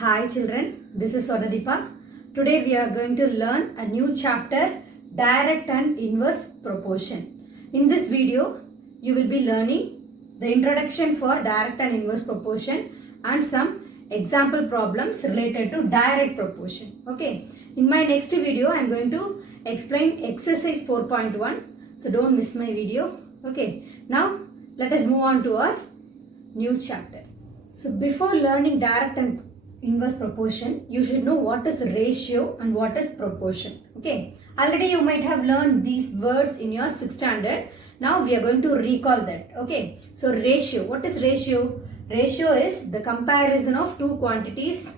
Hi children, this is Swarnadeepa. Today we are going to learn a new chapter, direct and inverse proportion. In this video, you will be learning the introduction for direct and inverse proportion and some example problems related to direct proportion. Okay, in my next video, I am going to explain exercise 4.1. So don't miss my video. Okay, now let us move on to our new chapter. So before learning direct and inverse proportion, you should know what is ratio and what is proportion. Okay, already you might have learned these words in your 6th standard. Now we are going to recall that. Okay, so ratio, what is ratio? Ratio is the comparison of two quantities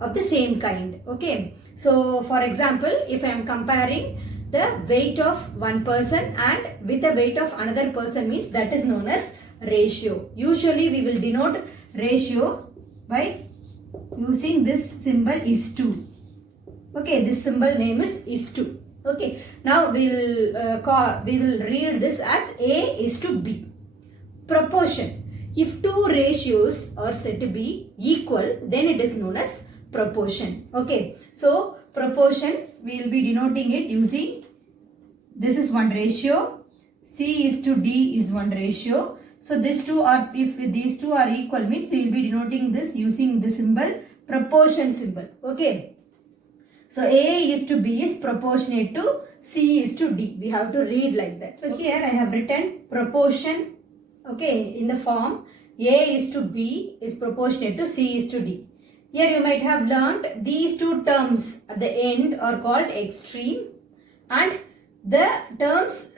of the same kind. Okay, so for example, if I am comparing the weight of one person and with the weight of another person, means that is known as ratio. Usually we will denote ratio by using this symbol is to. Okay, this symbol name is to. Okay, now we will read this as A is to B. Proportion. If two ratios are said to be equal, then it is known as proportion. Okay, so proportion we will be denoting it using this is one ratio, C is to D is one ratio. So these two are, if these two are equal, means we will be denoting this using the symbol proportion symbol. Okay, so A is to B is proportionate to C is to D. We have to read like that. So here I have written proportion. Okay, in the form A is to B is proportionate to C is to D. Here you might have learned these two terms at the end are called extreme, and the terms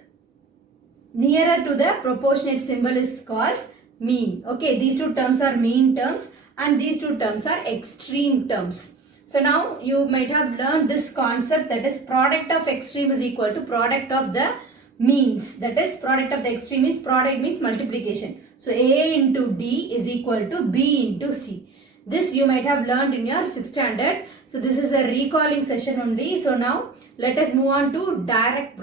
nearer to the proportionate symbol is called mean. Okay, these two terms are mean terms and these two terms are extreme terms. So now you might have learned this concept, that is product of extreme is equal to product of the means. That is product of the extreme means product means multiplication. So A into D is equal to B into C. This you might have learned in your 6th standard. So this is a recalling session only. So now let us move on to direct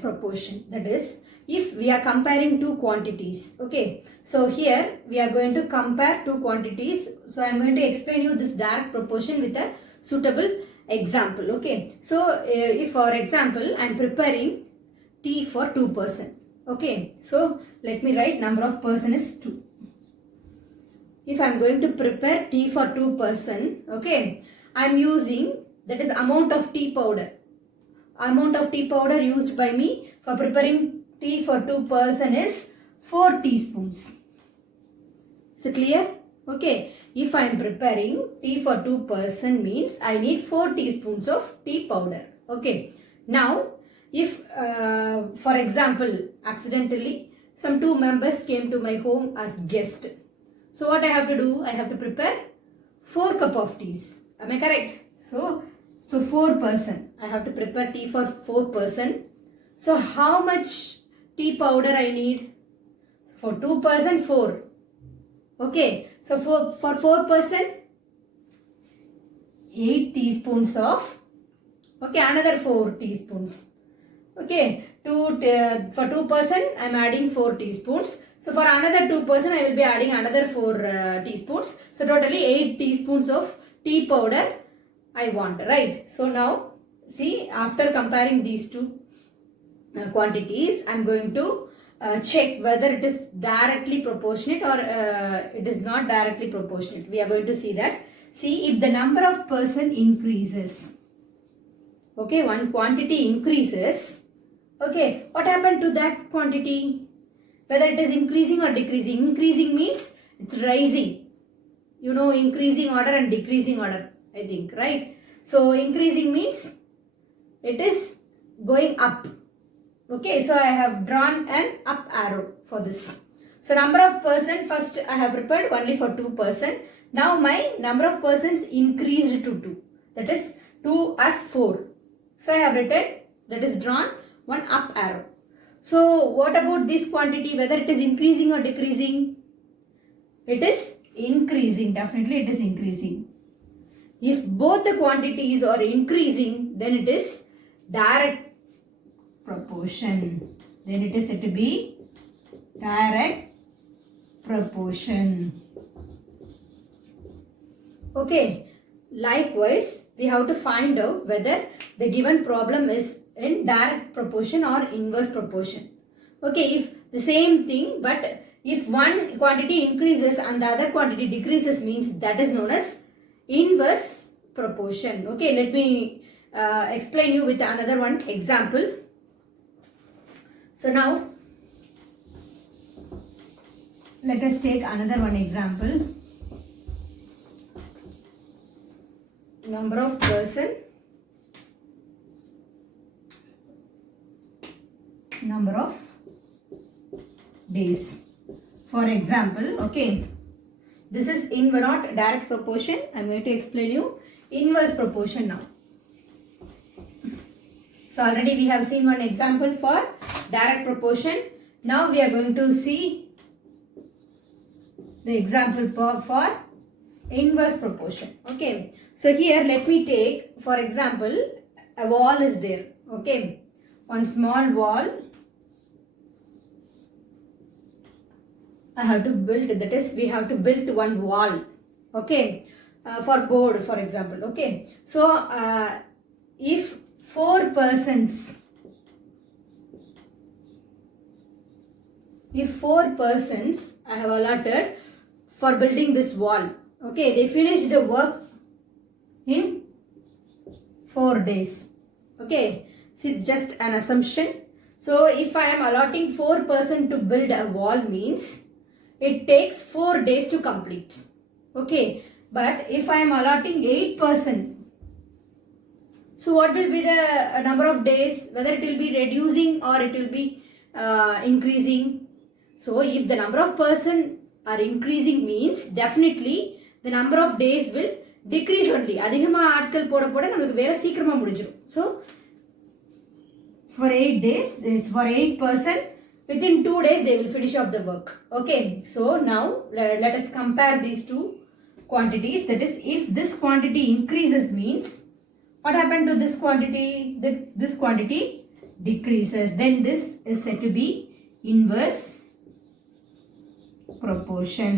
proportion. That is, if we are comparing two quantities. Okay, so here we are going to compare two quantities. So I am going to explain you this direct proportion with a suitable example. Okay, so if for example I am preparing tea for 2 person. Okay, so let me write number of person is 2. If I am going to prepare tea for 2 person, okay, I am using, that is amount of tea powder. Amount of tea powder used by me for preparing tea for 2 person is 4 teaspoons. Is it clear? Okay, if I am preparing tea for 2 person means I need 4 teaspoons of tea powder. Okay, now if for example accidentally some 2 members came to my home as guest. So what I have to do? I have to prepare 4 cup of teas. Am I correct? So 4 person. I have to prepare tea for 4 person. So how much tea powder I need? For 2 person 4. Okay. So for 4 person 8 teaspoons of, okay, another 4 teaspoons. Okay. For 2 person I am adding 4 teaspoons. So for another 2 person I will be adding another 4 teaspoons. So totally 8 teaspoons of tea powder I want, right? So now see, after comparing these two quantities, I am going to check whether it is directly proportionate or it is not directly proportionate. We are going to see that. See, if the number of person increases, okay, one quantity increases, okay, what happened to that quantity? Whether it is increasing or decreasing. Increasing means it's rising. You know, increasing order and decreasing order, I think, right? So increasing means it is going up. Okay, so I have drawn an up arrow for this. So number of person, first I have prepared only for 2 person. Now my number of persons increased to 2. That is 2 as 4. So I have written, that is drawn one up arrow. So what about this quantity, whether it is increasing or decreasing? It is increasing, definitely it is increasing. If both the quantities are increasing, then it is direct proportion. Then it is said to be direct proportion. Okay. Likewise, we have to find out whether the given problem is in direct proportion or inverse proportion. Okay, if the same thing, but if one quantity increases and the other quantity decreases, means that is known as inverse proportion. Okay, let me explain you with another one example. So now, let us take another one example. Number of person, number of days. For example, okay, this is not direct proportion. I am going to explain you inverse proportion now. So already we have seen one example for direct proportion. Now we are going to see the example for inverse proportion. Okay, so here let me take, for example, a wall is there. Okay, one small wall I have to build, that is we have to build one wall. Okay, for board, for example. Okay, so if 4 persons, I have allotted for building this wall. Okay, they finish the work in 4 days. Okay, see, just an assumption. So if I am allotting 4 persons to build a wall, means it takes 4 days to complete. Okay, but if I am allotting 8 persons, so what will be the number of days, whether it will be reducing or it will be increasing. So if the number of persons are increasing, means definitely the number of days will decrease only. அதிகமா ஆட்கள் போட போட நமக்கு வேலை சீக்கிரமா முடிஞ்சிரும். So for 8 days, this for 8 persons, within 2 days they will finish off the work. Okay, so now let us compare these two quantities. That is, if this quantity increases, means what happened to this quantity? This quantity decreases. Then this is said to be inverse proportion.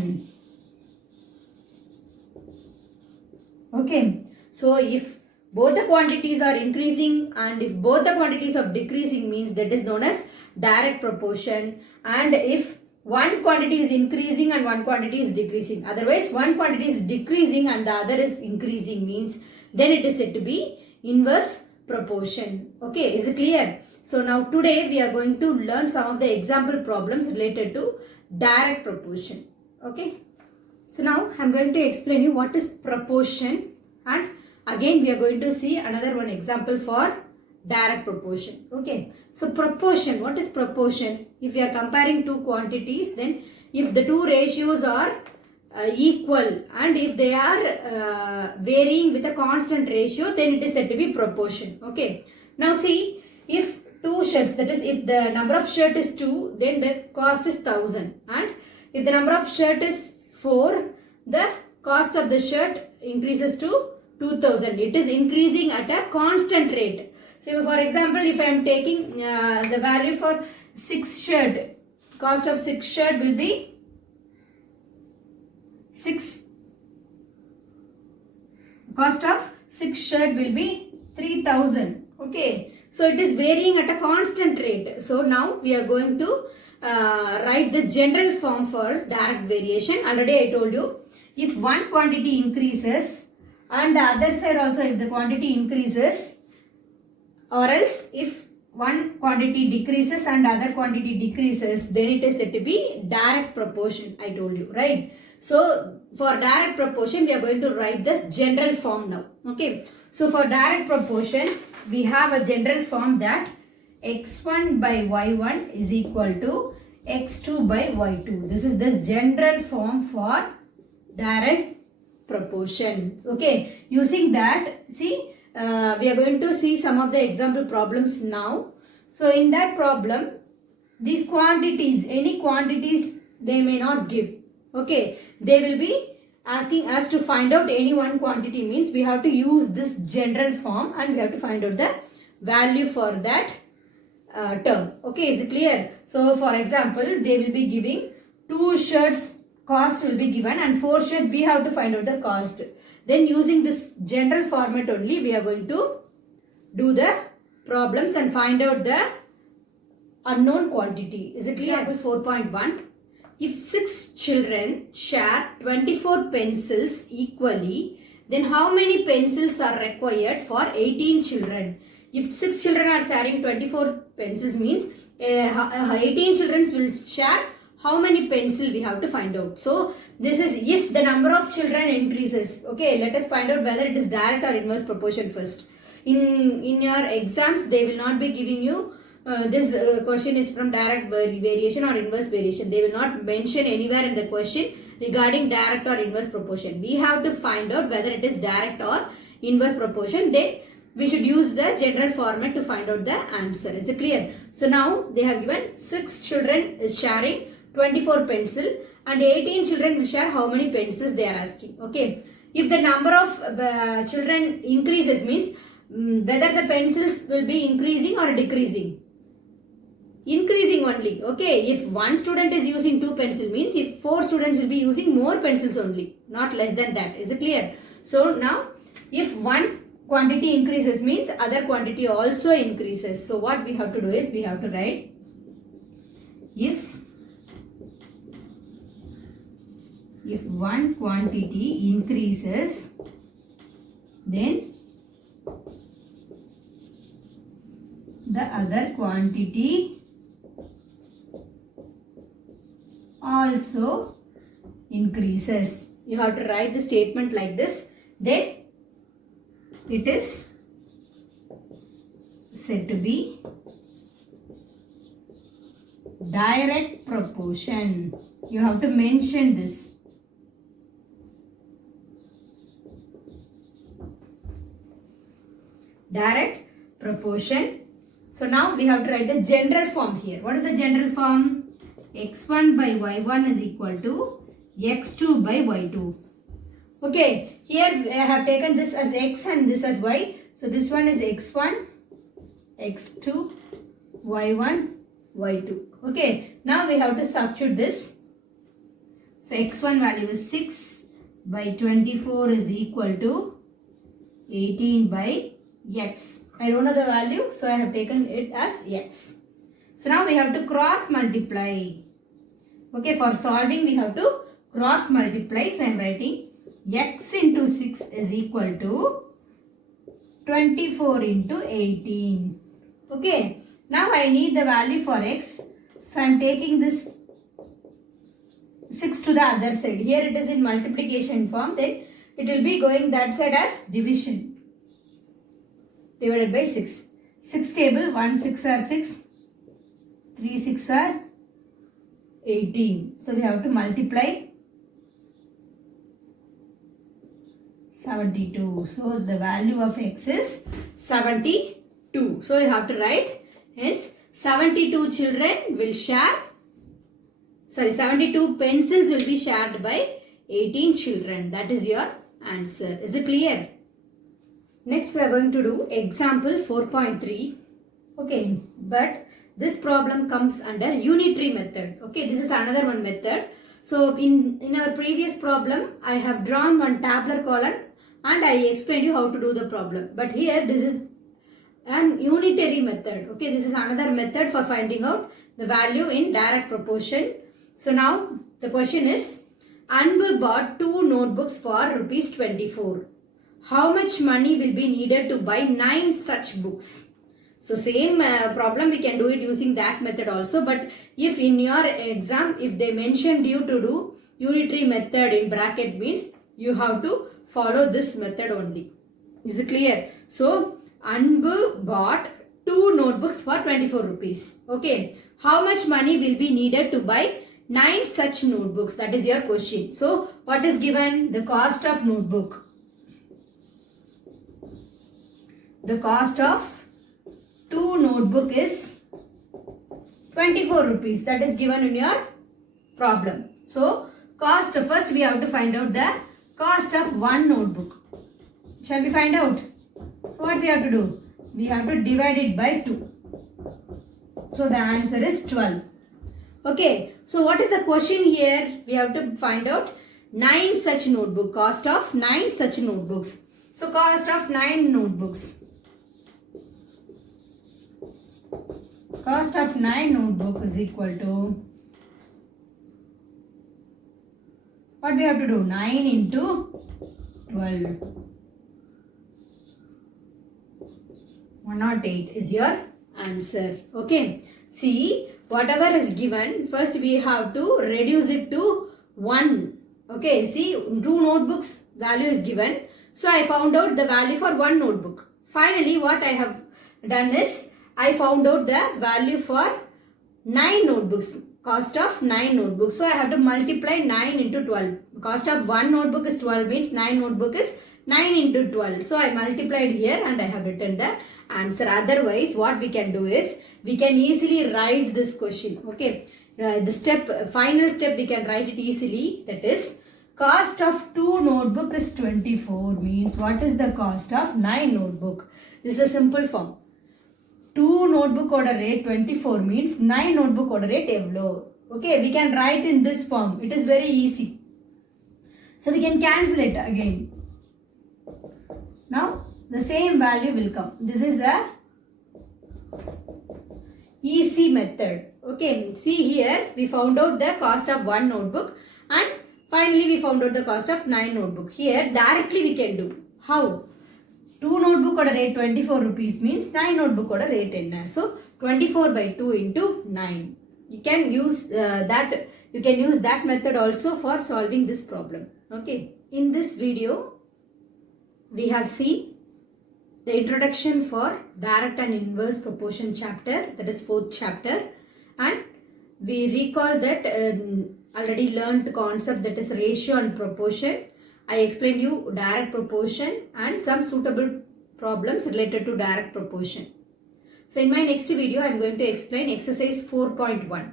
Okay, so if both the quantities are increasing and if both the quantities are decreasing, means that is known as direct proportion. And if one quantity is increasing and one quantity is decreasing, otherwise one quantity is decreasing and the other is increasing, means then it is said to be inverse proportion. Okay, is it clear? So now today we are going to learn some of the example problems related to direct proportion. Okay, so now I am going to explain you what is proportion, and again we are going to see another one example for direct proportion. Okay, so proportion, what is proportion? If we are comparing two quantities, then if the two ratios are equal and if they are varying with a constant ratio, then it is said to be proportion. Okay, now see, if 2 shirts, that is if the number of shirt is 2, then the cost is 1000, and if the number of shirt is 4, the cost of the shirt increases to 2000. It is increasing at a constant rate. So for example, if I am taking the value for 6 shirt, cost of 6 shirt will be 6, cost of 6 shirt will be 3000. Okay, so it is varying at a constant rate. So now we are going to write the general form for direct variation. Already I told you, if one quantity increases and the other side also if the quantity increases, or else if one quantity decreases and other quantity decreases, then it is said to be direct proportion. I told you, right? So for direct proportion we are going to write this general form now. Okay, so for direct proportion we have a general form that x1 by y1 is equal to x2 by y2. This is this general form for direct proportion. Okay, using that, see, we are going to see some of the example problems now. So in that problem, these quantities, any quantities they may not give. Okay, they will be asking us to find out any one quantity, means we have to use this general form and we have to find out the value for that term. Okay, is it clear? So for example, they will be giving 2 shirts cost will be given, and 4 shed we have to find out the cost. Then using this general format only, we are going to do the problems and find out the unknown quantity. Is it clear? Example 4.1. If 6 children share 24 pencils equally, then how many pencils are required for 18 children? If 6 children are sharing 24 pencils means 18 children will share how many pencil we have to find out. So this is if the number of children increases. Okay, let us find out whether it is direct or inverse proportion first. In your exams, they will not be giving you this question is from direct variation or inverse variation. They will not mention anywhere in the question regarding direct or inverse proportion. We have to find out whether it is direct or inverse proportion. Then we should use the general format to find out the answer. Is it clear? So now they have given 6 children is sharing 24 pencil and 18 children will share how many pencils they are asking. Okay. If the number of children increases means whether the pencils will be increasing or decreasing. Increasing only. Okay. If one student is using 2 pencils means if 4 students will be using more pencils only. Not less than that. Is it clear? So now if one quantity increases means other quantity also increases. So what we have to do is we have to write if one quantity increases, then the other quantity also increases. You have to write the statement like this. Then it is said to be direct proportion. You have to mention this. Direct proportion. So now we have to write the general form here. What is the general form? X1 by Y1 is equal to X2 by Y2. Okay, here I have taken this as X and this as Y. So this one is X1, X2, Y1, Y2. Okay, now we have to substitute this. So X1 value is 6 by 24 is equal to 18 by X. I don't know the value, so I have taken it as X. So now we have to cross multiply. Okay, for solving we have to cross multiply. So I am writing X into 6 is equal to 24 into 18. Okay, now I need the value for X. So I am taking this 6 to the other side. Here it is in multiplication form. Then it will be going that side as division. Divided by 6. 6 table, 1 6 are 6, 3 6 are 18. So we have to multiply 72. So the value of X is 72. So you have to write, hence 72 children will share, 72 pencils will be shared by 18 children. That is your answer. Is it clear? Next we are going to do example 4.3. Okay, but this problem comes under unitary method. Okay, this is another one method. So in our previous problem, I have drawn one tabular column and I explained you how to do the problem. But here this is an unitary method. Okay, this is another method for finding out the value in direct proportion. So now the question is, Anbu bought 2 notebooks for rupees 24. How much money will be needed to buy 9 such books? So same problem we can do it using that method also. But if in your exam, if they mentioned you to do unitary method in bracket means you have to follow this method only. Is it clear? So Anbu bought 2 notebooks for 24 rupees. Okay. How much money will be needed to buy 9 such notebooks? That is your question. So what is given? The cost of notebook. The cost of 2 notebook is 24 rupees. That is given in your problem. So cost, first we have to find out the cost of 1 notebook. Shall we find out? So what we have to do? We have to divide it by 2. So the answer is 12. Okay, so what is the question here? We have to find out 9 such notebook, cost of 9 such notebooks. So cost of 9 notebooks. Cost of 9 notebook is equal to, what we have to do? 9 into 12. 108 is your answer. Okay. See, whatever is given, first we have to reduce it to 1. Okay. See, 2 notebooks value is given. So I found out the value for 1 notebook. Finally, what I have done is, I found out the value for 9 notebooks. Cost of 9 notebooks. So I have to multiply 9 into 12. Cost of 1 notebook is 12, means 9 notebook is 9 into 12. So I multiplied here and I have written the answer. Otherwise, what we can do is, we can easily write this question. Okay. The final step we can write it easily. That is, cost of 2 notebook is 24. Means what is the cost of 9 notebook? This is a simple form. 2 notebook order rate 24 means 9 notebook order rate evlo. Okay, we can write in this form. It is very easy. So we can cancel it again. Now the same value will come. This is a easy method. Okay, see here we found out the cost of 1 notebook and finally we found out the cost of 9 notebook. Here directly we can do. How? 2 notebook order rate 24 rupees means 9 notebook order rate enna. So 24 by 2 into 9. You can use that method also for solving this problem. Okay. In this video, we have seen the introduction for direct and inverse proportion chapter, that is 4th chapter, and we recall that already learned concept, that is ratio and proportion. I explained you direct proportion and some suitable problems related to direct proportion. So in my next video, I am going to explain exercise 4.1.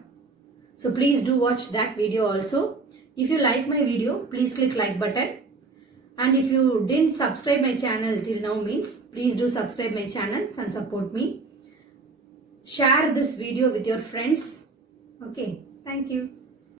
So please do watch that video also. If you like my video, please click like button. And if you didn't subscribe my channel till now means, please do subscribe my channel and support me. Share this video with your friends. Okay, thank you.